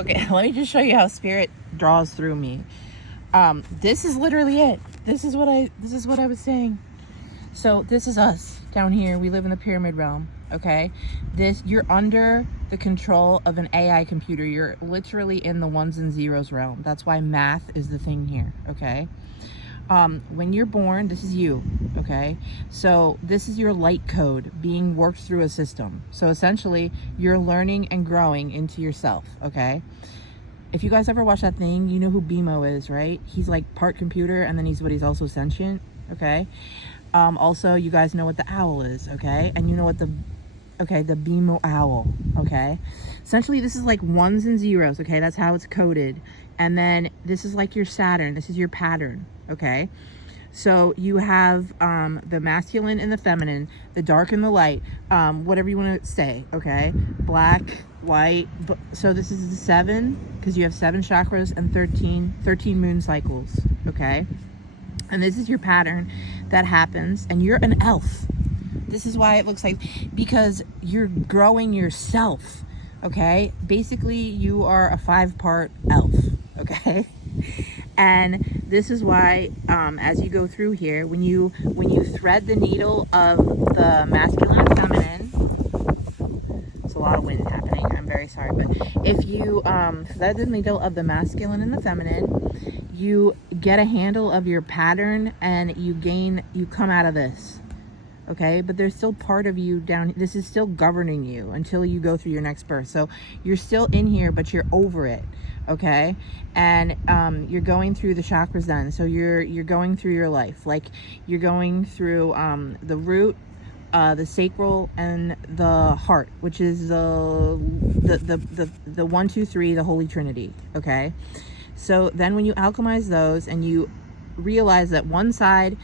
Okay, let me just show you how spirit draws through me. This is literally it. This is what I was saying. So this is us down here. We live in the pyramid realm. Okay, you're under the control of an AI computer. You're literally in the ones and zeros realm. That's why math is the thing here. Okay. When you're born, this is you, okay? So this is your light code being worked through a system. So essentially, you're learning and growing into yourself, okay? If you guys ever watch that thing, you know who BMO is, right? He's like part computer, and then he's also sentient, okay? Also, you guys know what the owl is, okay? And you know what the BMO owl, okay? Essentially, this is like ones and zeros, okay? That's how it's coded. And then this is like your Saturn. This is your pattern, okay? So you have the masculine and the feminine, the dark and the light, whatever you want to say, okay? Black, white. So this is the 7, because you have 7 chakras and 13 moon cycles, okay? And this is your pattern that happens, and you're an elf. This is why it looks like, because you're growing yourself, okay? Basically, you are a 5-part elf, okay? And this is why, as you go through here, when you thread the needle of the masculine and feminine, it's a lot of wind happening, I'm very sorry, but if you thread the needle of the masculine and the feminine, you get a handle of your pattern, and you come out of this. Okay, but there's still part of you down. This is still governing you until you go through your next birth. So you're still in here, but you're over it. Okay, and you're going through the chakras then. So you're going through your life, like you're going through the root, the sacral, and the heart, which is the 1, 2, 3, the Holy Trinity. Okay, so then when you alchemize those and you realize that one side.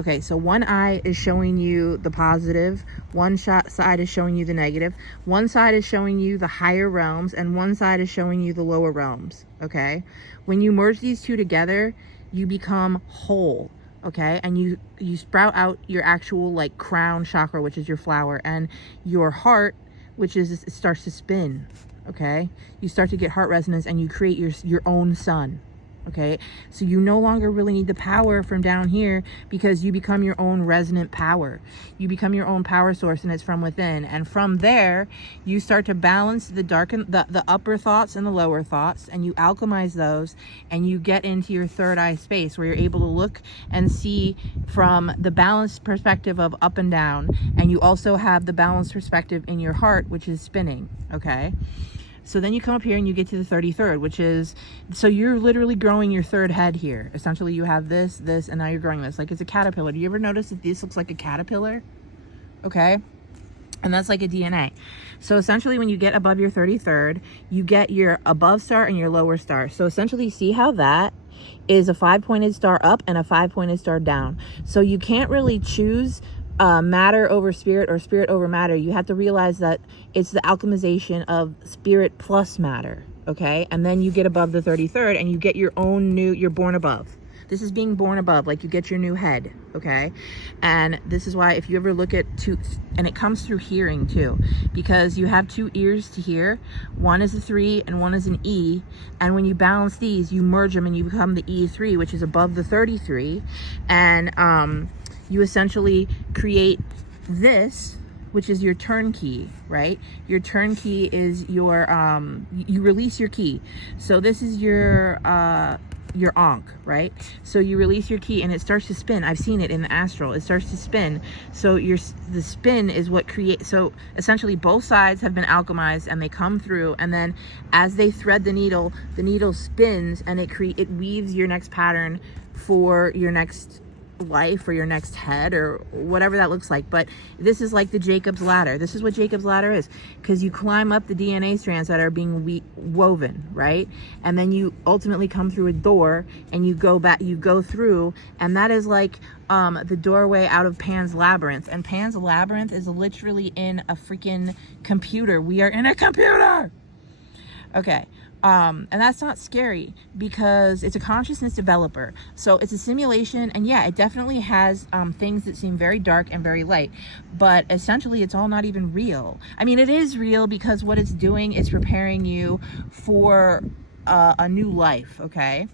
Okay, so one eye is showing you the positive, one side is showing you the negative, one side is showing you the higher realms, and one side is showing you the lower realms, okay? When you merge these two together, you become whole, okay? And you sprout out your actual like crown chakra, which is your flower, and your heart, which is, it starts to spin, okay? You start to get heart resonance, and you create your own sun. Okay, so you no longer really need the power from down here, because you become your own resonant power. You become your own power source, and it's from within. And from there, you start to balance the the upper thoughts and the lower thoughts, and you alchemize those, and you get into your third eye space, where you're able to look and see from the balanced perspective of up and down. And you also have the balanced perspective in your heart, which is spinning. Okay. So then you come up here and you get to the 33rd, which is, so you're literally growing your third head here. Essentially, you have this, and now you're growing this. Like it's a caterpillar. Do you ever notice that this looks like a caterpillar? Okay. And that's like a DNA. So essentially, when you get above your 33rd, you get your above star and your lower star. So essentially, see how that is a 5-pointed star up and a 5-pointed star down. So you can't really choose matter over spirit or spirit over matter. You have to realize that it's the alchemization of spirit plus matter, okay? And then you get above the 33rd, and you get your own you're born above. This is being born above, like you get your new head, okay? And this is why if you ever look at and it comes through hearing too, because you have 2 ears to hear. One is a 3 and one is an E. And when you balance these, you merge them and you become the E3, which is above the 33. And you essentially create this, which is your turnkey, right? Your turnkey is your, you release your key. So this is your ankh, right? So you release your key and it starts to spin. I've seen it in the astral. It starts to spin. So the spin is what creates, so essentially both sides have been alchemized and they come through, and then as they thread the needle spins, and it weaves your next pattern for your next life or your next head or whatever that looks like. But this is like the Jacob's ladder. This is what Jacob's ladder is, because you climb up the DNA strands that are being woven, right? And then you ultimately come through a door and you go through, and that is like the doorway out of Pan's Labyrinth. And Pan's Labyrinth is literally in a freaking computer. We are in a computer. Okay, And that's not scary because it's a consciousness developer. So it's a simulation, and yeah, it definitely has things that seem very dark and very light, but essentially it's all not even real. I mean, it is real because what it's doing is preparing you for a new life, okay?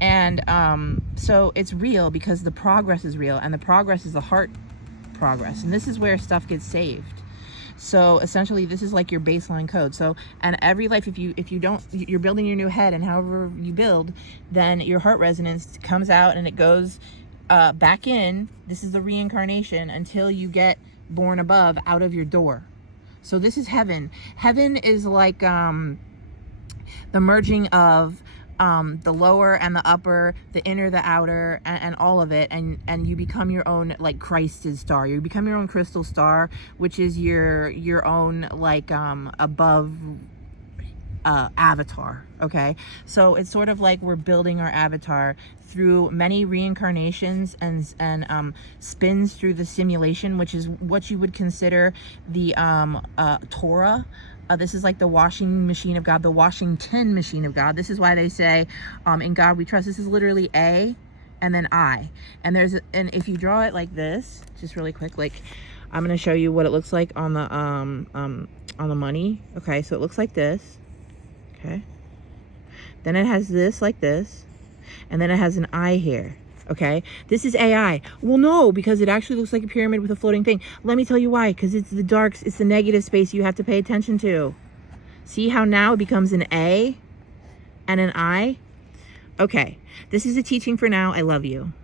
And so it's real because the progress is real, and the progress is the heart progress, and this is where stuff gets saved. So essentially this is like your baseline code. So, and every life, if you don't, you're building your new head, and however you build, then your heart resonance comes out and it goes back in. This is the reincarnation until you get born above, out of your door. So this is heaven. Heaven is like the merging of the lower and the upper, the inner, the outer, and all of it, and you become your own, like Christ's star. You become your own crystal star, which is your own, like above avatar. Okay, so it's sort of like we're building our avatar through many reincarnations and spins through the simulation, which is what you would consider the Torah. This is like the washing machine of God, the Washington machine of God. This is why they say, in God we trust. This is literally A and then I. And and if you draw it like this, just really quick, like I'm going to show you what it looks like on the money. Okay, so it looks like this. Okay. Then it has this like this. And then it has an I here. Okay, this is AI. Well, no, because it actually looks like a pyramid with a floating thing. Let me tell you why. Because it's the darks, it's the negative space you have to pay attention to. See how now it becomes an A and an I? Okay, this is a teaching for now. I love you.